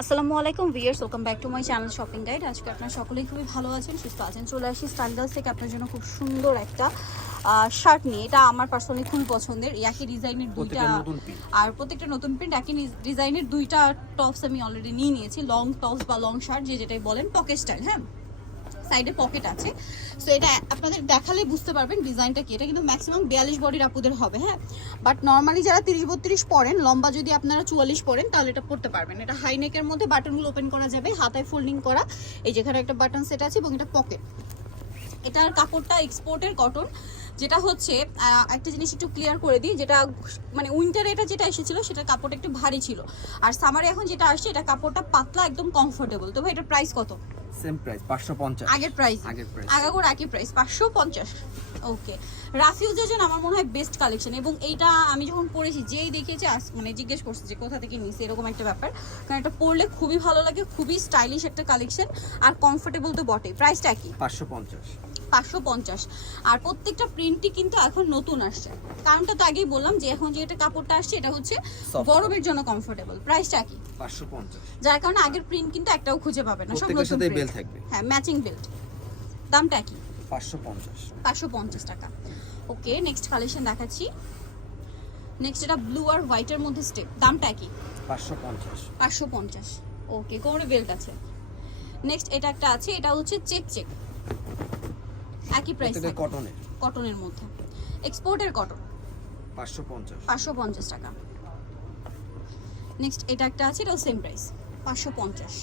আসসালামু আলাইকুম viewers welcome back to my channel shopping guide আজকে আপনার সকলেই খুবই ভালো আছেন সুস্থ আছেন। চলে আসি স্টাইলদাস থেকে আপনার জন্য খুব সুন্দর একটা শার্ট নিয়ে। এটা আমার পার্সোনালি খুবই পছন্দের একই ডিজাইনের দুইটা। আর প্রত্যেকটা নতুন প্রিন্ট একই ডিজাইনের দুইটা টপস আমি অলরেডি নিয়ে নিয়েছি লং টপস বা লং শার্ট যে যেটাই বলেন পকেট স্টাইল হ্যাঁ? সাইডে পকেট আছে। সো এটা আপনাদের দেখালে বুঝতে পারবেন ডিজাইনটা কি। এটা কিন্তু ম্যাক্সিমাম বিয়াল্লিশ বডির আপুদের হবে হ্যাঁ? বাট নর্মালি যারা তিরিশ বত্রিশ পরেন, লম্বা যদি আপনারা চুয়াল্লিশ পরেন, তাহলে এটা পড়তে পারবেন। এটা হাই নেকের মধ্যে বাটনগুলো ওপেন করা যাবে, হাতায় ফোল্ডিং করা। এই যেখানে একটা বাটন সেট আছে এবং এটা পকেট এটার কাপড়টা এক্সপোর্টের কটন যেটা হচ্ছে একটা জিনিস একটু ক্লিয়ার করে দিই, যেটা মানে উইন্টারে এটা যেটা এসেছিল সেটা কাপড়টা একটু ভারী ছিল। আর সামারে এখন যেটা আসছে, এটা কাপড়টা পাতলা একদম কমফোর্টেবল তো ভাই, এটার প্রাইস কত? সেম প্রাইস পাঁচশো পঞ্চাশ। আগের প্রাইস আগের প্রাইস আগাগোর একই প্রাইস পাঁচশো পঞ্চাশ। ওকে রাফিউজের আমার মনে হয় বেস্ট কালেকশন এবং এইটা আমি যখন পড়েছি যেই দেখিয়েছে আস- মানে জিজ্ঞেস করছে যে কোথা থেকে নিছে এরকম একটা ব্যাপার। কারণ এটা পরলে খুবই ভালো লাগে খুবই স্টাইলিশ একটা কালেকশন আর কমফোর্টেবল তো বটে প্রাইসটা কি? পাঁচশো পঞ্চাশ। পাঁচশো পঞ্চাশ। আর প্রত্যেকটা প্রিন্টই কিন্তু এখন নতুন আসছে। কারণটা তো আগেই বললাম যে এখন যে এটা কাপড়টা আসছে এটা হচ্ছে গরমের জন্য কমফোর্টেবল প্রাইসটা কি? পাঁচশো পঞ্চাশ। যার কারণে আগের প্রিন্ট কিন্তু একটাও খুঁজে পাবে না সব নতুন বেল থাকবে। হ্যাঁ ম্যাচিং বেল্ট দামটা কি? পাঁচশো পঞ্চাশ। পাঁচশো পঞ্চাশ টাকা। ওকে নেক্সট কালেকশন দেখাচ্ছি। নেক্সট এটা ব্লু আর হোয়াইটের মধ্যে স্টেপ দামটা কি? পাঁচশো পঞ্চাশ। পাঁচশো পঞ্চাশ। ওকে কোমরে বেল্ট আছে। নেক্সট এটা একটা আছে এটা হচ্ছে চেক চেক। একই প্রাইস প্রত্যেকটা কটনের কটনের মধ্যে। এক্সপোর্টের কটন পাঁচশো পঞ্চাশ। পাঁচশো পঞ্চাশ টাকা। নেক্সট এটা একটা আছে এটাও সেম প্রাইস পাঁচশো পঞ্চাশ।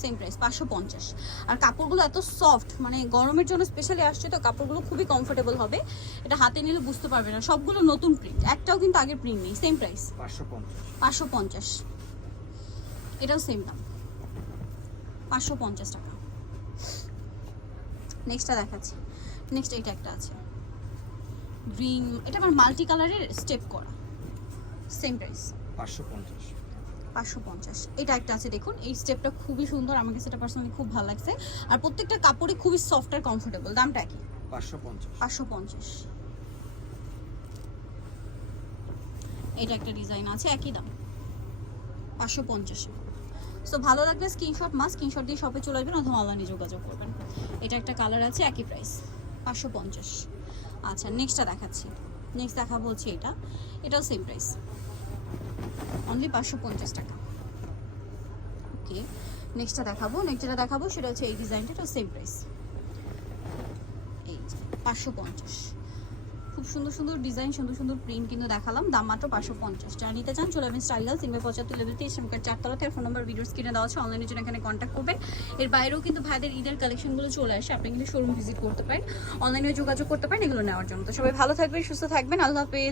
সেম প্রাইস পাঁচশো পঞ্চাশ। আর কাপড়গুলো এত সফট মানে গরমের জন্য স্পেশালি আসছে তো কাপড়গুলো খুবই কমফোর্টেবল হবে। এটা হাতে নিলে বুঝতে পারবে না সবগুলো নতুন প্রিন্ট একটাও কিন্তু আগের প্রিন্ট নেই সেম প্রাইস পাঁচশো পঞ্চাশ। এটাও সেম দাম। পাঁচশো পঞ্চাশ টাকা। নেক্সটটা দেখাচ্ছি। নেক্সট এটা একটা আছে। গ্রিন এটা আমার মাল্টি কালারের স্টেপ করা। সেম প্রাইস পাঁচশো পঞ্চাশ। পাঁচশো পঞ্চাশ। এটা একটা আছে দেখুন এই স্টেপটা খুবই সুন্দর আমার কাছে এটা পার্সোনালি খুব ভালো লাগছে। আর প্রত্যেকটা কাপড়ে খুবই সফট আর কমফোর্টেবল দামটা কি? পাঁচশো পঞ্চাশ। পাঁচশো পঞ্চাশ। এটা একটা ডিজাইন আছে একই দাম। পাঁচশো পঞ্চাশ। সো ভালো লাগলে স্ক্রিনশট মাস স্ক্রিনশট দিয়ে শপে চলে আসবেন অথবা অনলাইনে যোগাযোগ করবেন। এটা একটা কালার আছে একই প্রাইস পাঁচশো পঞ্চাশ। আচ্ছা নেক্সটটা দেখাচ্ছি। নেক্সট দেখা বলছি এটা। এটাও সেম প্রাইস অনলি পাঁচশো পঞ্চাশ টাকা। ওকে নেক্সটটা দেখাবো। নেক্সট যেটা দেখাবো সেটা হচ্ছে এই ডিজাইনটা এটাও সেম প্রাইস এই পাঁচশো পঞ্চাশ। খুব সুন্দর সুন্দর ডিজাইন সুন্দর সুন্দর প্রিন্ট কিন্তু দেখালাম। দাম মাত্র পাঁচশো পঞ্চাশ। যারা নিতে চান, চলে যাবেন স্টাইল সিঙ্গল পঁচাত্তর লেভেল তেইশ শ্রমিকের চারতলাতে ফোন নাম্বার ভিডিও স্ক্রিনে দেওয়া আছে। অনলাইনের জন্য এখানে কন্ট্যাক্ট করবেন এর বাইরেও কিন্তু ভাইদের ঈদের কালেকশনগুলো চলে আসে। আপনি কিন্তু শোরুম ভিজিট করতে পারেন। অনলাইনে যোগাযোগ করতে পারেন। এগুলো নেওয়ার জন্য। তো সবাই ভালো থাকবেন, সুস্থ থাকবেন। আল্লাহ হাফেজ।